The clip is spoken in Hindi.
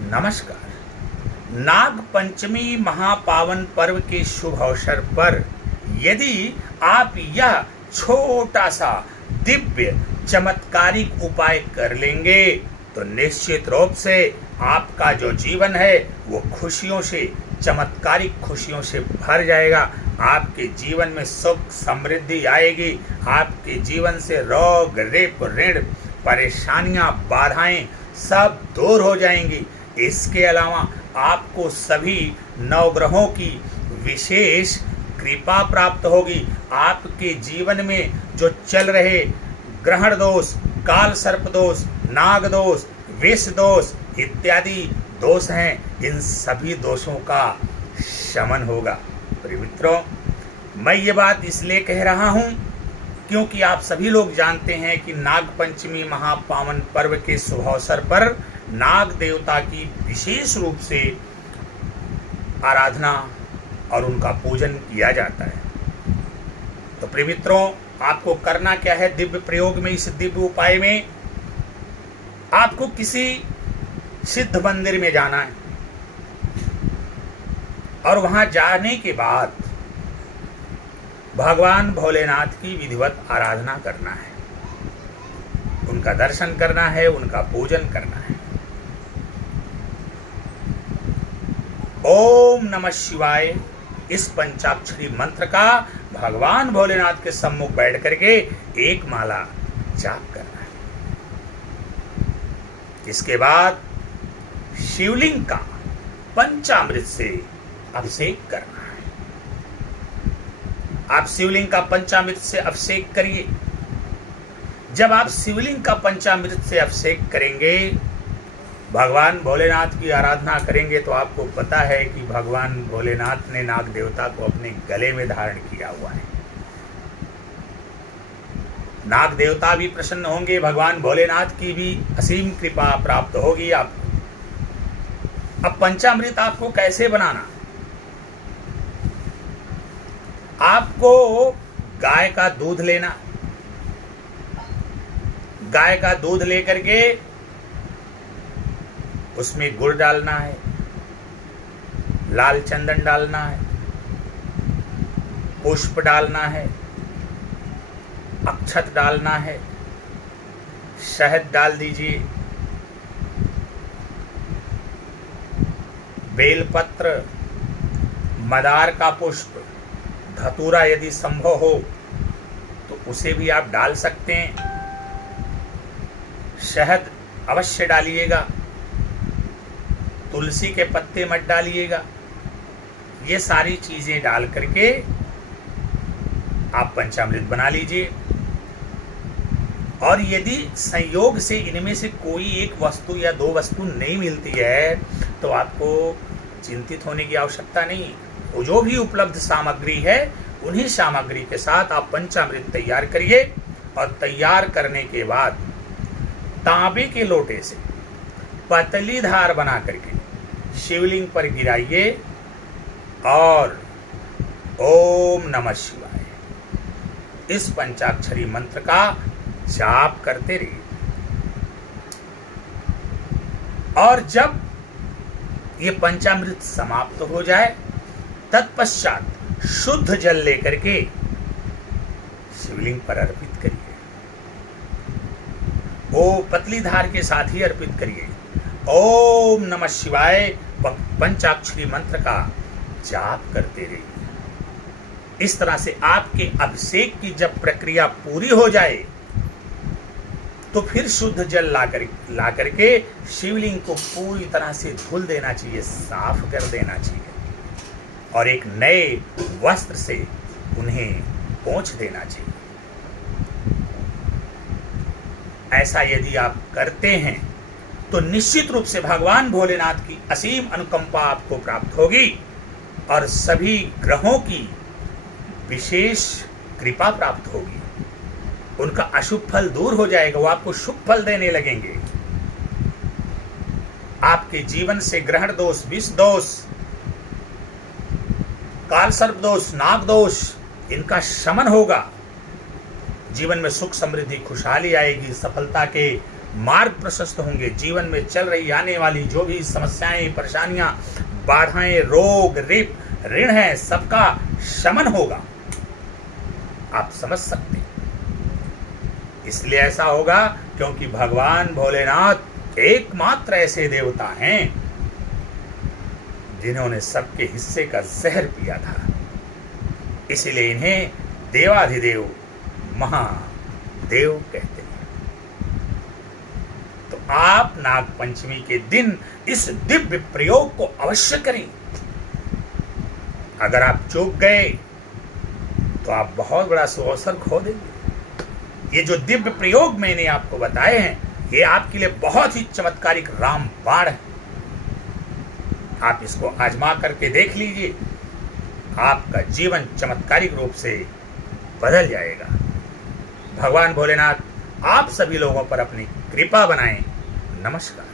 नमस्कार। नाग पंचमी महापावन पर्व के शुभ अवसर पर यदि आप यह छोटा सा दिव्य चमत्कारिक उपाय कर लेंगे तो निश्चित रूप से आपका जो जीवन है वो खुशियों से, चमत्कारिक खुशियों से भर जाएगा। आपके जीवन में सुख समृद्धि आएगी। आपके जीवन से रोग रेप ऋण परेशानियां बाधाएं सब दूर हो जाएंगी। इसके अलावा आपको सभी नवग्रहों की विशेष कृपा प्राप्त होगी। आपके जीवन में जो चल रहे ग्रहण दोष, काल सर्प दोष, नाग दोष, विष दोष इत्यादि दोष हैं, इन सभी दोषों का शमन होगा। प्रिय मित्रों, मैं ये बात इसलिए कह रहा हूँ क्योंकि आप सभी लोग जानते हैं कि नाग पंचमी महापावन पर्व के शुभ अवसर पर नाग देवता की विशेष रूप से आराधना और उनका पूजन किया जाता है। तो प्रिय मित्रों, आपको करना क्या है दिव्य प्रयोग में, इस दिव्य उपाय में आपको किसी सिद्ध मंदिर में जाना है और वहां जाने के बाद भगवान भोलेनाथ की विधिवत आराधना करना है, उनका दर्शन करना है, उनका पूजन करना है। ओम नमः शिवाय इस पंचाक्षरी मंत्र का भगवान भोलेनाथ के सम्मुख बैठ करके एक माला जाप करना है। इसके बाद शिवलिंग का पंचामृत से अभिषेक करना है। आप शिवलिंग का पंचामृत से अभिषेक करिए। जब आप शिवलिंग का पंचामृत से अभिषेक करेंगे, भगवान भोलेनाथ की आराधना करेंगे, तो आपको पता है कि भगवान भोलेनाथ ने नाग देवता को अपने गले में धारण किया हुआ है। नाग देवता भी प्रसन्न होंगे, भगवान भोलेनाथ की भी असीम कृपा प्राप्त होगी आपको। अब पंचामृत आपको कैसे बनाना? आपको गाय का दूध लेना, गाय का दूध लेकर के उसमें गुड़ डालना है, लाल चंदन डालना है, पुष्प डालना है, अक्षत डालना है, शहद डाल दीजिए, बेलपत्र, मदार का पुष्प, धतूरा यदि संभव हो तो उसे भी आप डाल सकते हैं। शहद अवश्य डालिएगा, तुलसी के पत्ते मत डालिएगा। ये सारी चीजें डाल करके आप पंचामृत बना लीजिए। और यदि संयोग से इनमें से कोई एक वस्तु या दो वस्तु नहीं मिलती है तो आपको चिंतित होने की आवश्यकता नहीं। वो जो भी उपलब्ध सामग्री है उन्हीं सामग्री के साथ आप पंचामृत तैयार करिए। और तैयार करने के बाद तांबे के लोटे से पतली धार बना करके शिवलिंग पर गिराइए और ओम नमः शिवाय इस पंचाक्षरी मंत्र का जाप करते रहिए। और जब ये पंचामृत समाप्त हो जाए तत्पश्चात शुद्ध जल लेकर के शिवलिंग पर अर्पित करिए। ओ पतली धार के साथ ही अर्पित करिए। ओम नमः शिवाय पंचाक्षरी मंत्र का जाप करते रहिए। इस तरह से आपके अभिषेक की जब प्रक्रिया पूरी हो जाए तो फिर शुद्ध जल ला करके शिवलिंग को पूरी तरह से धुल देना चाहिए, साफ कर देना चाहिए और एक नए वस्त्र से उन्हें पोंछ देना चाहिए। ऐसा यदि आप करते हैं तो निश्चित रूप से भगवान भोलेनाथ की असीम अनुकंपा आपको प्राप्त होगी और सभी ग्रहों की विशेष कृपा प्राप्त होगी। उनका अशुभ फल दूर हो जाएगा, वो आपको शुभ फल देने लगेंगे। आपके जीवन से ग्रहण दोष, विष दोष, काल सर्प दोष, नाग दोष इनका शमन होगा। जीवन में सुख समृद्धि खुशहाली आएगी, सफलता के मार्ग प्रशस्त होंगे। जीवन में चल रही आने वाली जो भी समस्याएं, परेशानियां, बाधाएं, रोग, ऋण है, सबका शमन होगा। आप समझ सकते हैं। इसलिए ऐसा होगा क्योंकि भगवान भोलेनाथ एकमात्र ऐसे देवता हैं जिन्होंने सबके हिस्से का जहर पिया था। इसीलिए इन्हें देवाधिदेव महादेव कहते हैं। तो आप नाग पंचमी के दिन इस दिव्य प्रयोग को अवश्य करें। अगर आप चूक गए तो आप बहुत बड़ा सुअवसर खो देंगे। ये जो दिव्य प्रयोग मैंने आपको बताए हैं, ये आपके लिए बहुत ही चमत्कारिक रामबाण है। आप इसको आजमा करके देख लीजिए, आपका जीवन चमत्कारिक रूप से बदल जाएगा। भगवान भोलेनाथ आप सभी लोगों पर अपनी कृपा बनाएं। नमस्कार।